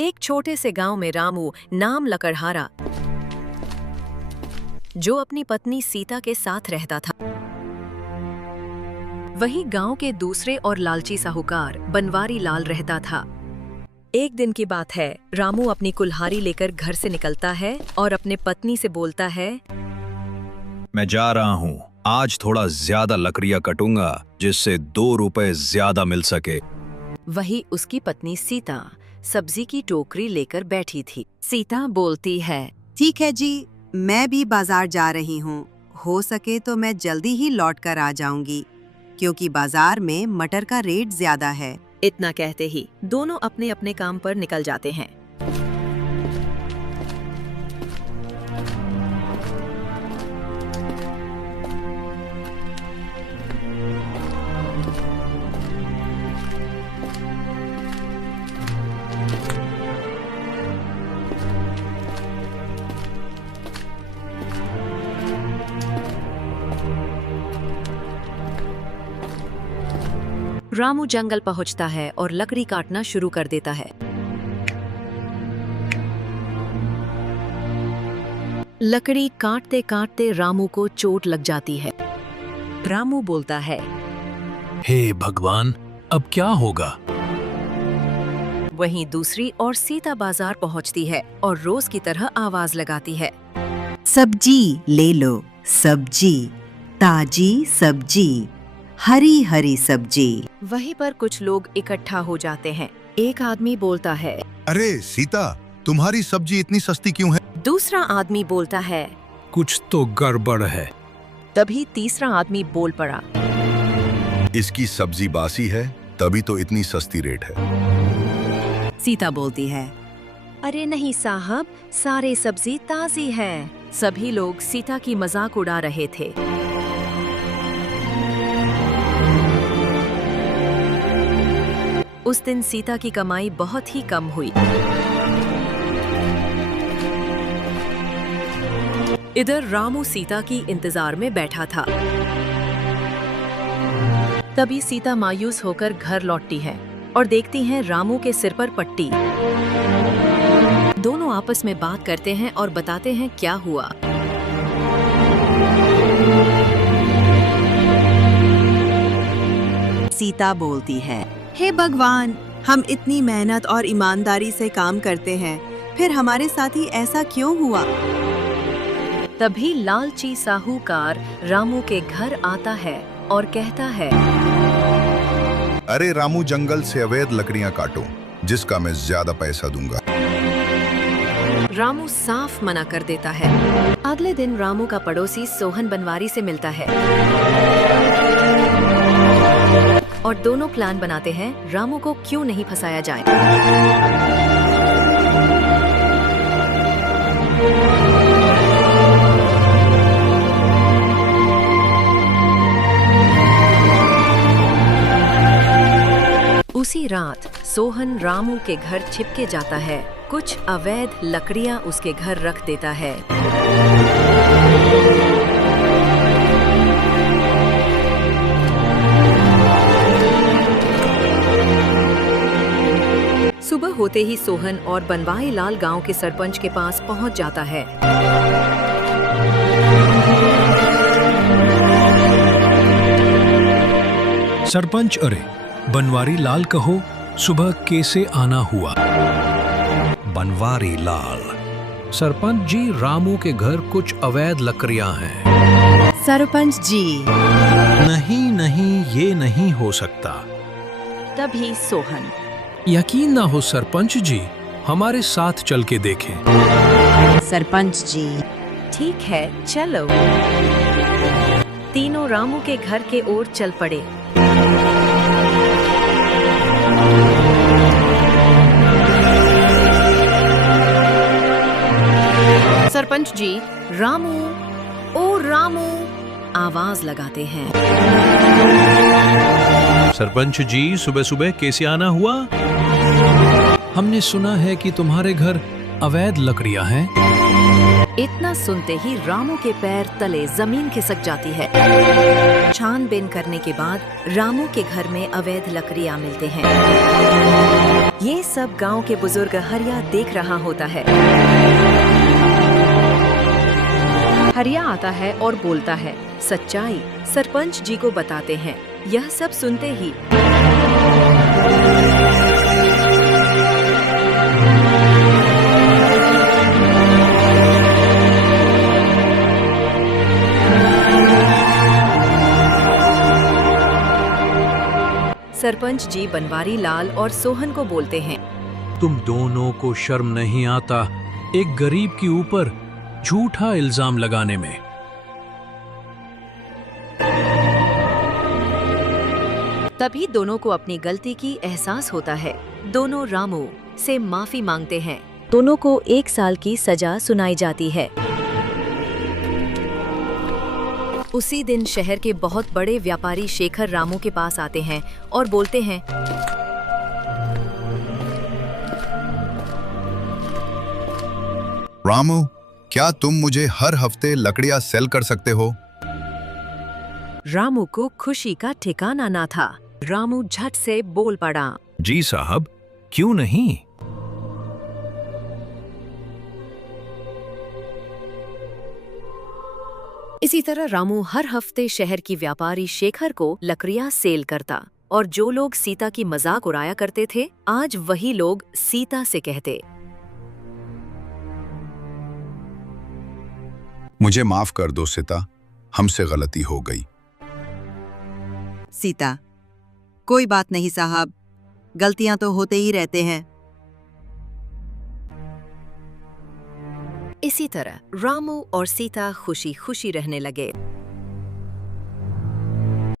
एक छोटे से गांव में रामू नाम लकड़हारा, जो अपनी पत्नी सीता के साथ रहता था। वहीं गांव के दूसरे और लालची साहूकार बनवारी लाल रहता था। एक दिन की बात है, रामू अपनी कुल्हाड़ी लेकर घर से निकलता है और अपने पत्नी से बोलता है, मैं जा रहा हूँ, आज थोड़ा ज्यादा लकड़ियाँ कटूंगा जिससे 2 रुपए ज्यादा मिल सके। वही उसकी पत्नी सीता सब्जी की टोकरी लेकर बैठी थी। सीता बोलती है, ठीक है जी, मैं भी बाजार जा रही हूँ। हो सके तो मैं जल्दी ही लौट कर आ जाऊंगी, क्योंकि बाजार में मटर का रेट ज्यादा है। इतना कहते ही दोनों अपने अपने काम पर निकल जाते हैं। रामू जंगल पहुंचता है और लकड़ी काटना शुरू कर देता है। लकड़ी काटते काटते रामू को चोट लग जाती है। रामू बोलता है, हे भगवान, अब क्या होगा? वहीं दूसरी ओर सीता बाजार पहुंचती है और रोज की तरह आवाज लगाती है, सब्जी ले लो, सब्जी, ताजी सब्जी, हरी हरी सब्जी। वहीं पर कुछ लोग इकट्ठा हो जाते हैं। एक आदमी बोलता है, अरे सीता, तुम्हारी सब्जी इतनी सस्ती क्यों है? दूसरा आदमी बोलता है, कुछ तो गड़बड़ है। तभी तीसरा आदमी बोल पड़ा, इसकी सब्जी बासी है, तभी तो इतनी सस्ती रेट है। सीता बोलती है, अरे नहीं साहब, सारे सब्जी ताजी है। सभी लोग सीता की मजाक उड़ा रहे थे। उस दिन सीता की कमाई बहुत ही कम हुई। इधर रामू सीता की इंतजार में बैठा था। तभी सीता मायूस होकर घर लौटती है और देखती हैं रामू के सिर पर पट्टी। दोनों आपस में बात करते हैं और बताते हैं क्या हुआ। सीता बोलती है, हे भगवान, हम इतनी मेहनत और ईमानदारी से काम करते हैं, फिर हमारे साथ ही ऐसा क्यों हुआ? तभी लालची साहूकार रामू के घर आता है और कहता है, अरे रामू, जंगल से अवैध लकड़ियाँ काटो, जिसका मैं ज्यादा पैसा दूंगा। रामू साफ मना कर देता है। अगले दिन रामू का पड़ोसी सोहन बनवारी से मिलता है और दोनों प्लान बनाते हैं रामू को क्यों नहीं फंसाया जाए। उसी रात सोहन रामू के घर छिपके जाता है। कुछ अवैध लकड़ियां उसके घर रख देता है। सुबह होते ही सोहन और बनवारी लाल गांव के सरपंच के पास पहुंच जाता है। सरपंच, अरे बनवारी लाल कहो, सुबह कैसे आना हुआ? बनवारी लाल, सरपंच जी, रामू के घर कुछ अवैध लकड़ियां हैं। सरपंच जी, नहीं नहीं, ये नहीं हो सकता। तभी सोहन, यकीन ना हो सरपंच जी, हमारे साथ चल के देखें। सरपंच जी, ठीक है चलो। तीनों रामू के घर के ओर चल पड़े। सरपंच जी, रामू, ओ रामू, आवाज लगाते हैं। सरपंच जी, सुबह सुबह कैसे आना हुआ? हमने सुना है कि तुम्हारे घर अवैध लकड़ियां हैं। इतना सुनते ही रामू के पैर तले जमीन खिसक जाती है। छानबीन करने के बाद रामू के घर में अवैध लकड़ियां मिलते हैं। ये सब गांव के बुजुर्ग हरिया देख रहा होता है। हरिया आता है और बोलता है। सच्चाई सरपंच जी को बताते हैं। यह सब सुनते ही सरपंच जी बनवारी लाल और सोहन को बोलते हैं। तुम दोनों को शर्म नहीं आता एक गरीब के ऊपर झूठा इल्जाम लगाने में? तभी दोनों को अपनी गलती की एहसास होता है। दोनों रामू से माफी मांगते हैं। दोनों को 1 साल की सजा सुनाई जाती है। उसी दिन शहर के बहुत बड़े व्यापारी शेखर रामू के पास आते हैं और बोलते हैं। रामू, क्या तुम मुझे हर हफ्ते लकड़ियां सेल कर सकते हो? रामू को खुशी का ठिकाना ना था। रामू झट से बोल पड़ा। जी साहब, क्यों नहीं? इसी तरह रामू हर हफ्ते शहर की व्यापारी शेखर को लकड़ियां सेल करता और जो लोग सीता की मजाक उड़ाया करते थे, आज वही लोग सीता से कहते। मुझे माफ कर दो सीता, हमसे गलती हो गई। सीता, कोई बात नहीं साहब, गलतियां तो होते ही रहते हैं। इसी तरह रामू और सीता खुशी खुशी रहने लगे।